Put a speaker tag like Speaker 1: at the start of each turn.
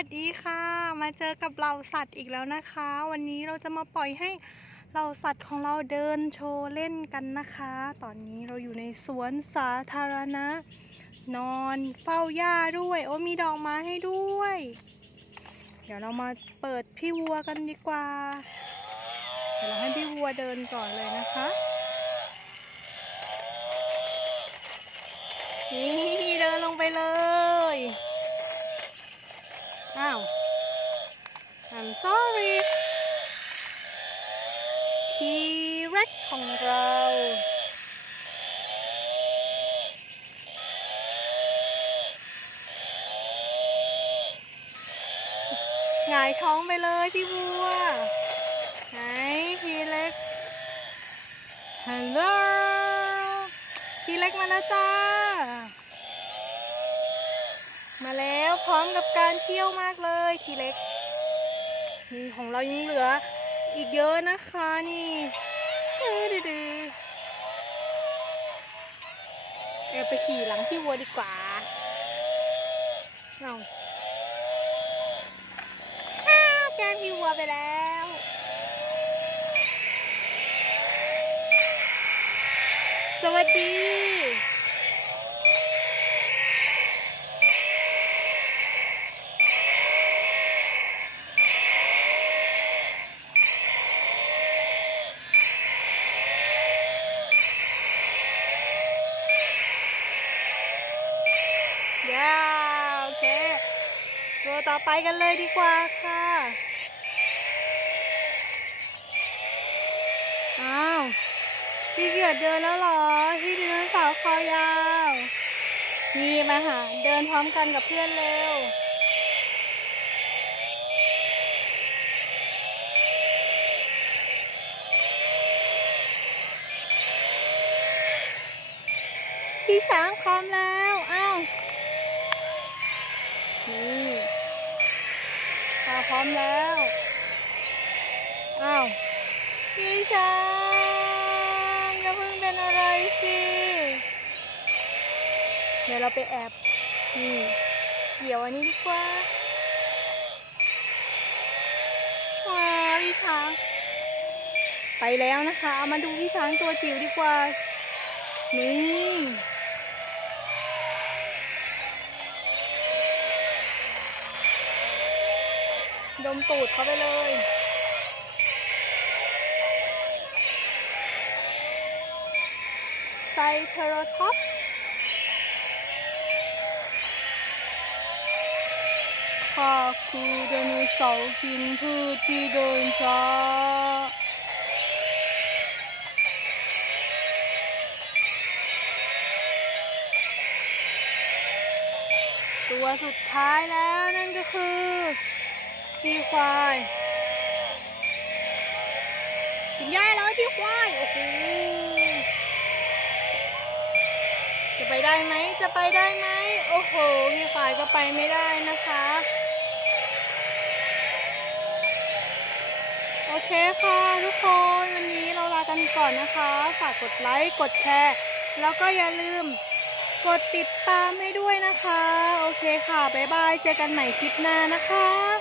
Speaker 1: วัสดีค่ะ มาเจอกับเราสัตว์อีกแล้วนะคะ วันนี้เราจะมาปล่อยให้เราสัตว์ของเราเดินโชว์เล่นกันนะคะ ตอนนี้เราอยู่ในสวนสาธารณะ นอนเฝ้าหญ้าด้วย โอ้มีดอกไม้ให้ด้วย เดี๋ยวเรามาเปิดพี่วัวกันดีกว่า เดี๋ยวเราให้พี่วัวเดินก่อนเลยนะคะนี่เดินลงไปเลย อ้าว I'm sorry ทีเร็กของเราหงายท้องไปเลยพี่บัวไหนทีเล็กฮัลโหลทีเล็กมาแล้วจ้า มาแล้วพร้อมกับการเที่ยวมากเลยทีเล็กนี่ของเรายังเหลืออีกเยอะนะคะนี่ เออไปขี่หลังพี่วัวดีกว่าเอาอ้าแกล้งพี่วัวไปแล้วสวัสดี ยาวโอเคตัวต่อไปกันเลยดีกว่าค่ะอ้าวพี่เกียรติเดินแล้วหรอพี่ไดโนเสาร์คอยาวนี่มาหาเดินพร้อมกันกับเพื่อนเร็วพี่ช้างพร้อมแล้ว อ้าว นี่ตาพร้อมแล้ว อ้าว พี่ช้างอย่าเพิ่งเป็นอะไรสิ เดี๋ยวเราไปแอบนี่เกี่ยวอันนี้ดีกว่าว้าวพี่ช้าง ไปแล้วนะคะ เอามาดูพี่ช้างตัวจิ๋วดีกว่า นี่ ดมตูดเขาไปเลย ไซเทโรท็อปข้าคือไดโนเสาร์กินพืชที่เดินช้าตัวสุดท้ายแล้วนั่นก็คือ พี่ควายกินหญ้าแล้วพี่ควาย โอ้โห จะไปได้ไหม จะไปได้ไหม โอ้โหพี่ควายก็ไปไม่ได้นะคะ โอเคค่ะทุกคนวันนี้เราลากันก่อนนะคะ ฝากกดไลค์ กดแชร์ แล้วก็อย่าลืมกดติดตามให้ด้วยนะคะ โอเคค่ะ บ๊ายบาย เจอกันใหม่คลิปหน้านะคะ